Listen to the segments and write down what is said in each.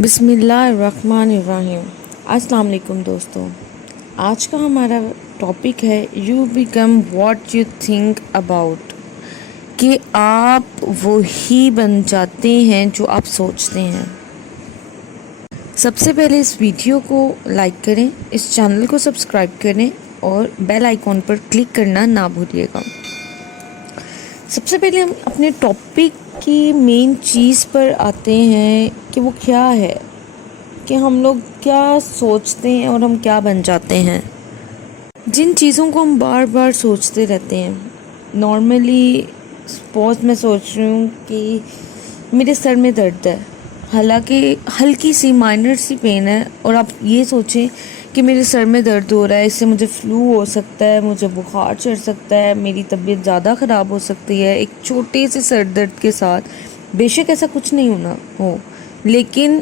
بسم اللہ الرحمن الرحیم۔ السلام علیکم دوستوں، آج کا ہمارا ٹاپک ہے you become what you think about, کہ آپ وہی بن جاتے ہیں جو آپ سوچتے ہیں۔ سب سے پہلے اس ویڈیو کو لائک کریں، اس چینل کو سبسکرائب کریں اور بیل آئیکن پر کلک کرنا نہ بھولیے گا۔ سب سے پہلے ہم اپنے ٹاپک کی مین چیز پر آتے ہیں کہ وہ کیا ہے، کہ ہم لوگ کیا سوچتے ہیں اور ہم کیا بن جاتے ہیں۔ جن چیزوں کو ہم بار بار سوچتے رہتے ہیں، نارملی سپوز میں سوچ رہی ہوں کہ میرے سر میں درد ہے، حالانکہ ہلکی سی مائنر سی پین ہے، اور آپ یہ سوچیں کہ میرے سر میں درد ہو رہا ہے، اس سے مجھے فلو ہو سکتا ہے، مجھے بخار چڑھ سکتا ہے، میری طبیعت زیادہ خراب ہو سکتی ہے۔ ایک چھوٹے سے سر درد کے ساتھ بے شک ایسا کچھ نہیں ہونا ہو، لیکن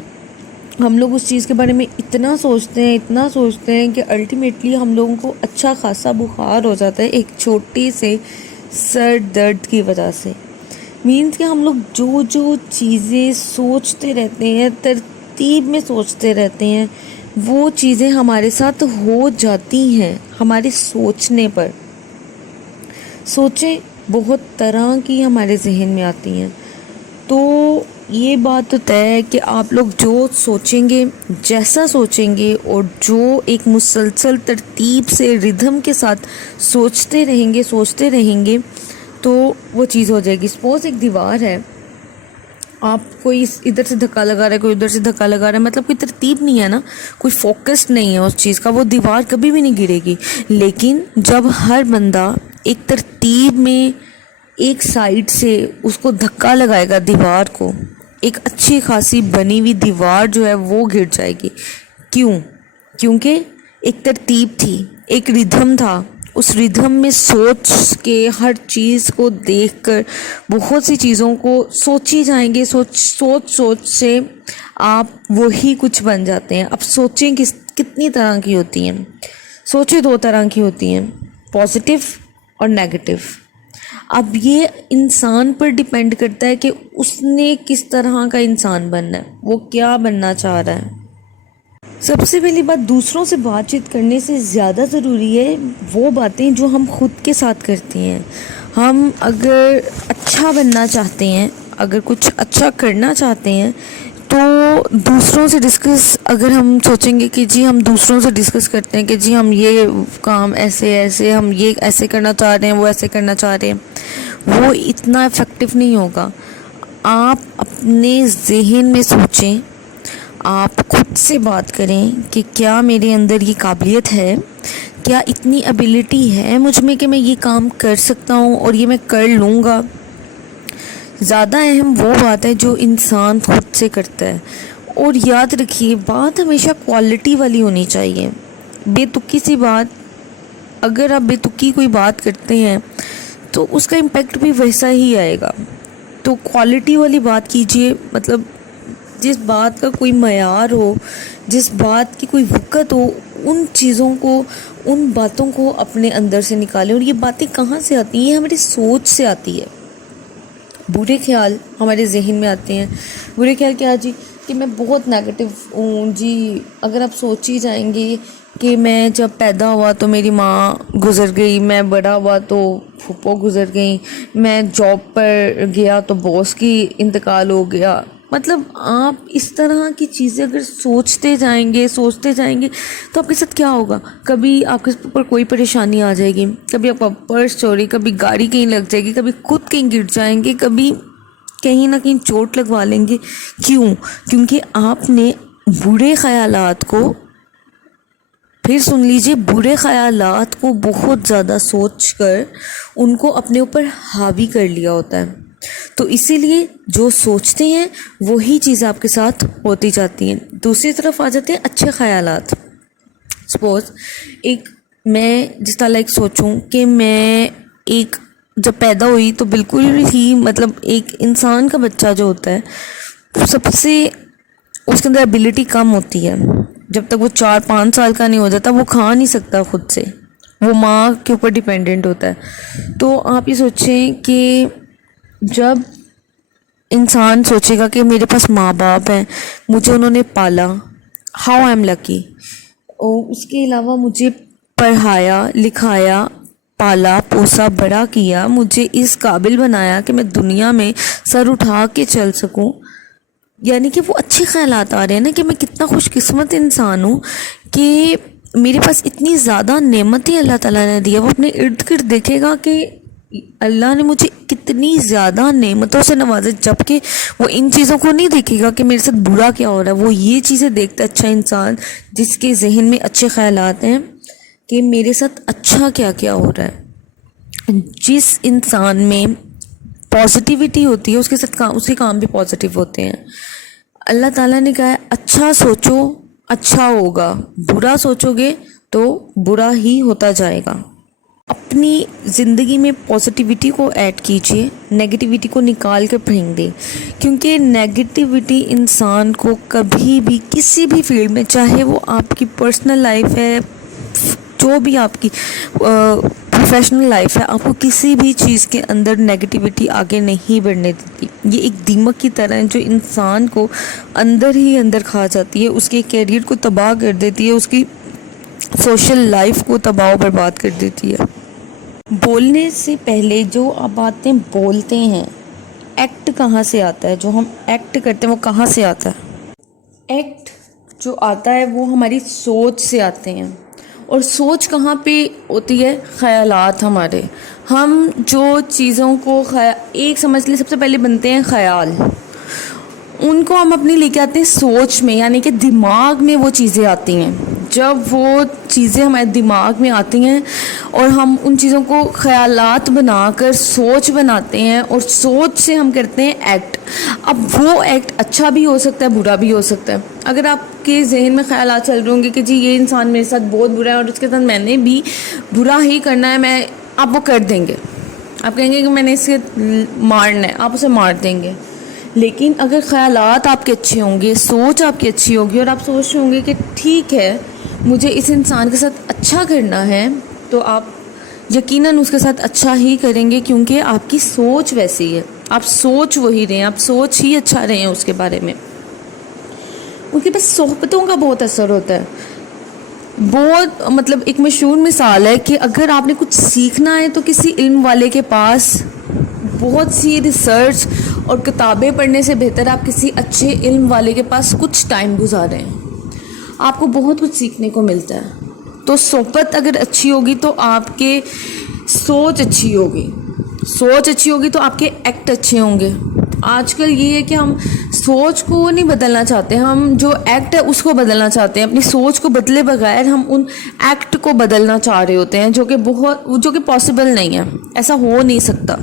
ہم لوگ اس چیز کے بارے میں اتنا سوچتے ہیں کہ الٹیمیٹلی ہم لوگوں کو اچھا خاصا بخار ہو جاتا ہے ایک چھوٹے سے سر درد کی وجہ سے۔ مینس کہ ہم لوگ جو چیزیں سوچتے رہتے ہیں، ترتیب میں سوچتے رہتے ہیں، وہ چیزیں ہمارے ساتھ ہو جاتی ہیں ہمارے سوچنے پر۔ سوچیں بہت طرح کی ہمارے ذہن میں آتی ہیں، تو یہ بات تو طے ہے کہ آپ لوگ جو سوچیں گے، جیسا سوچیں گے، اور جو ایک مسلسل ترتیب سے ردھم کے ساتھ سوچتے رہیں گے تو وہ چیز ہو جائے گی۔ سپوز ایک دیوار ہے، آپ کوئی ادھر سے دھکا لگا رہا ہے، کوئی ادھر سے دھکا لگا رہا ہے، مطلب کوئی ترتیب نہیں ہے نا، کوئی فوکس نہیں ہے اس چیز کا، وہ دیوار کبھی بھی نہیں گرے گی۔ لیکن جب ہر بندہ ایک ترتیب میں ایک سائیڈ سے اس کو دھکا لگائے گا دیوار کو، ایک اچھی خاصی بنی ہوئی دیوار جو ہے وہ گر جائے گی۔ کیونکہ ایک ترتیب تھی، ایک ردھم تھا، اس ردھم میں سوچ کے ہر چیز کو دیکھ کر بہت سی چیزوں کو سوچی جائیں گے، سوچ سے آپ وہی کچھ بن جاتے ہیں۔ اب سوچیں کتنی طرح کی ہوتی ہیں؟ سوچیں دو طرح کی ہوتی ہیں، پازیٹیو اور نیگیٹو۔ اب یہ انسان پر ڈیپینڈ کرتا ہے کہ اس نے کس طرح کا انسان بننا ہے، وہ کیا بننا چاہ رہا ہے۔ سب سے پہلی بات، دوسروں سے بات چیت کرنے سے زیادہ ضروری ہے وہ باتیں جو ہم خود کے ساتھ کرتے ہیں۔ ہم اگر اچھا بننا چاہتے ہیں، اگر کچھ اچھا کرنا چاہتے ہیں، تو دوسروں سے اگر ہم سوچیں گے کہ جی ہم دوسروں سے ڈسکس کرتے ہیں کہ جی ہم یہ کام ایسے ہم یہ ایسے کرنا چاہ رہے ہیں، وہ ایسے کرنا چاہ رہے ہیں، وہ اتنا افیکٹو نہیں ہوگا۔ آپ اپنے ذہن میں سوچیں، آپ خود سے بات کریں کہ کیا میرے اندر یہ قابلیت ہے، کیا اتنی ایبیلٹی ہے مجھ میں کہ میں یہ کام کر سکتا ہوں اور یہ میں کر لوں گا۔ زیادہ اہم وہ بات ہے جو انسان خود سے کرتا ہے، اور یاد رکھیے بات ہمیشہ کوالٹی والی ہونی چاہیے۔ بے تکی سی بات، اگر آپ بے تکی کوئی بات کرتے ہیں تو اس کا امپیکٹ بھی ویسا ہی آئے گا۔ تو کوالٹی والی بات کیجیے، مطلب جس بات کا کوئی معیار ہو، جس بات کی کوئی وقت ہو، ان چیزوں کو، ان باتوں کو اپنے اندر سے نکالیں۔ اور یہ باتیں کہاں سے آتی ہیں؟ یہ ہماری سوچ سے آتی ہے۔ برے خیال ہمارے ذہن میں آتے ہیں۔ برے خیال کیا جی؟ کہ میں بہت نیگیٹو ہوں جی۔ اگر آپ سوچ ہی جائیں گے کہ میں جب پیدا ہوا تو میری ماں گزر گئی، میں بڑا ہوا تو پھوپھو گزر گئیں، میں جاب پر گیا تو باس کی انتقال ہو گیا، مطلب آپ اس طرح کی چیزیں اگر سوچتے جائیں گے تو آپ کے ساتھ کیا ہوگا؟ کبھی آپ کے اوپر کوئی پریشانی آ جائے گی، کبھی آپ کا پرس چوری، کبھی گاڑی کہیں لگ جائے گی، کبھی خود کہیں گر جائیں گے، کبھی کہیں نہ کہیں چوٹ لگوا لیں گے۔ کیونکہ آپ نے برے خیالات کو، پھر سن لیجئے، برے خیالات کو بہت زیادہ سوچ کر ان کو اپنے اوپر حاوی کر لیا ہوتا ہے۔ تو اسی لیے جو سوچتے ہیں وہی چیز آپ کے ساتھ ہوتی جاتی ہیں۔ دوسری طرف آ جاتے ہیں اچھے خیالات۔ سپوز میں جس طرح ایک سوچوں کہ میں جب پیدا ہوئی تو بالکل ہی، مطلب ایک انسان کا بچہ جو ہوتا ہے، سب سے اس کے اندر ایبیلٹی کم ہوتی ہے۔ جب تک وہ 4-5 سال کا نہیں ہو جاتا، وہ کھا نہیں سکتا خود سے، وہ ماں کے اوپر ڈیپینڈنٹ ہوتا ہے۔ تو آپ یہ سوچیں کہ جب انسان سوچے گا کہ میرے پاس ماں باپ ہیں، مجھے انہوں نے پالا، ہاؤ آئی ایم لکی، اور اس کے علاوہ مجھے پڑھایا لکھایا، پالا پوسا بڑا کیا، مجھے اس قابل بنایا کہ میں دنیا میں سر اٹھا کے چل سکوں. یعنی کہ وہ اچھے خیالات آ رہے ہیں نا کہ میں کتنا خوش قسمت انسان ہوں کہ میرے پاس اتنی زیادہ نعمتیں اللہ تعالیٰ نے دی ہے. وہ اپنے ارد گرد دیکھے گا کہ اللہ نے مجھے کتنی زیادہ نعمتوں سے نوازا، جب کہ وہ ان چیزوں کو نہیں دیکھے گا کہ میرے ساتھ برا کیا ہو رہا ہے. وہ یہ چیزیں دیکھتا ہے اچھا انسان جس کے ذہن میں اچھے خیالات ہیں کہ میرے ساتھ اچھا کیا کیا ہو رہا ہے. جس انسان میں پازیٹیوٹی ہوتی ہے اس کے ساتھ اس کے کام بھی پازیٹیو ہوتے ہیں. اللہ تعالیٰ نے کہا ہے اچھا سوچو اچھا ہوگا، برا سوچو گے تو برا ہی ہوتا جائے گا. اپنی زندگی میں پازیٹیوٹی کو ایڈ کیجئے، نیگیٹیوٹی کو نکال کے پھینک دیں، کیونکہ نیگیٹیوٹی انسان کو کبھی بھی کسی بھی فیلڈ میں، چاہے وہ آپ کی پرسنل لائف ہے، جو بھی آپ کی پروفیشنل لائف ہے، آپ کو کسی بھی چیز کے اندر نیگیٹیوٹی آگے نہیں بڑھنے دیتی. یہ ایک دیمک کی طرح ہے جو انسان کو اندر ہی اندر کھا جاتی ہے، اس کے کیریئر کو تباہ کر دیتی ہے، اس کی سوشل لائف کو تباہ و برباد کر دیتی ہے. بولنے سے پہلے جو آپ باتیں بولتے ہیں، ایکٹ کہاں سے آتا ہے؟ جو ہم ایکٹ کرتے ہیں وہ کہاں سے آتا ہے؟ ایکٹ جو آتا ہے وہ ہماری سوچ سے آتے ہیں. اور سوچ کہاں پہ ہوتی ہے؟ خیالات ہمارے. ہم جو چیزوں کو ایک سمجھ لیں، سب سے پہلے بنتے ہیں خیال، ان کو ہم اپنے لے کے آتے ہیں سوچ میں، یعنی کہ دماغ میں وہ چیزیں آتی ہیں. جب وہ چیزیں ہمارے دماغ میں آتی ہیں اور ہم ان چیزوں کو خیالات بنا کر سوچ بناتے ہیں، اور سوچ سے ہم کرتے ہیں ایکٹ. اب وہ ایکٹ اچھا بھی ہو سکتا ہے، برا بھی ہو سکتا ہے. اگر آپ کے ذہن میں خیالات چل رہے ہوں گے کہ جی یہ انسان میرے ساتھ بہت برا ہے اور اس کے ساتھ میں نے بھی برا ہی کرنا ہے، آپ وہ کر دیں گے. آپ کہیں گے کہ میں نے اسے مارنا ہے، آپ اسے مار دیں گے. لیکن اگر خیالات آپ کے اچھے ہوں گے، سوچ آپ کی اچھی ہوگی، اور آپ سوچ رہے ہوں گے کہ ٹھیک ہے مجھے اس انسان کے ساتھ اچھا کرنا ہے، تو آپ یقیناً اس کے ساتھ اچھا ہی کریں گے، کیونکہ آپ کی سوچ ویسی ہے. آپ سوچ وہی رہیں، آپ سوچ ہی اچھا رہیں اس کے بارے میں. ان کے پاس صحبتوں کا بہت اثر ہوتا ہے. بہت مطلب ایک مشہور مثال ہے کہ اگر آپ نے کچھ سیکھنا ہے تو کسی علم والے کے پاس بہت سی ریسرچ اور کتابیں پڑھنے سے بہتر آپ کسی اچھے علم والے کے پاس کچھ ٹائم گزاریں، آپ کو بہت کچھ سیکھنے کو ملتا ہے. تو صحبت اگر اچھی ہوگی تو آپ کے سوچ اچھی ہوگی، سوچ اچھی ہوگی تو آپ کے ایکٹ اچھے ہوں گے. آج کل یہ ہے کہ ہم سوچ کو نہیں بدلنا چاہتے، ہم جو ایکٹ ہے اس کو بدلنا چاہتے ہیں. اپنی سوچ کو بدلے بغیر ہم ان ایکٹ کو بدلنا چاہ رہے ہوتے ہیں، جو کہ پاسبل نہیں ہے، ایسا ہو نہیں سکتا.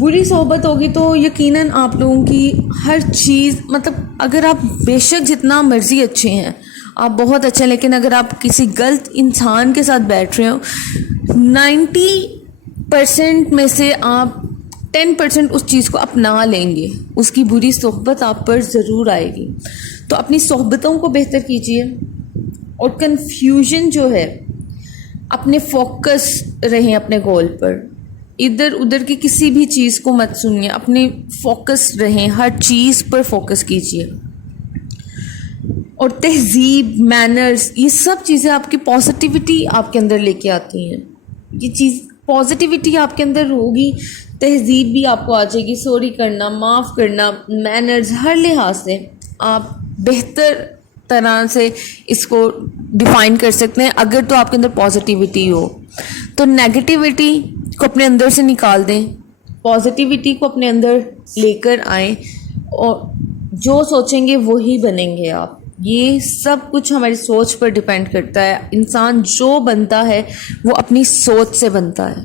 بری صحبت ہوگی تو یقیناً آپ لوگوں کی ہر چیز، مطلب اگر آپ بے شک جتنا مرضی اچھے ہیں، آپ بہت اچھے ہیں، لیکن اگر آپ کسی غلط انسان کے ساتھ بیٹھ رہے ہو، 90% میں سے آپ 10% اس چیز کو اپنا لیں گے، اس کی بری صحبت آپ پر ضرور آئے گی. تو اپنی صحبتوں کو بہتر کیجیے، اور کنفیوژن جو ہے، اپنے فوکس رہیں اپنے گول پر، ادھر ادھر کی کسی بھی چیز کو مت سنیے، اپنے فوکس رہیں، ہر چیز پر فوکس کیجیے. اور تہذیب، مینرز، یہ سب چیزیں آپ کی پازیٹیوٹی آپ کے اندر لے کے آتی ہیں. یہ چیز پازیٹیوٹی آپ کے اندر ہوگی، تہذیب بھی آپ کو آ جائے گی، سوری کرنا، معاف کرنا، مینرز، ہر لحاظ سے آپ بہتر طرح سے اس کو ڈیفائن کر سکتے ہیں اگر تو آپ کے اندر پازیٹیوٹی ہو. تو نیگیٹیوٹی کو اپنے اندر سے نکال دیں، پازیٹیوٹی کو اپنے اندر لے کر آئیں، اور جو سوچیں گے وہی بنیں گے آپ. یہ سب کچھ ہماری سوچ پر ڈیپینڈ کرتا ہے. انسان جو بنتا ہے وہ اپنی سوچ سے بنتا ہے.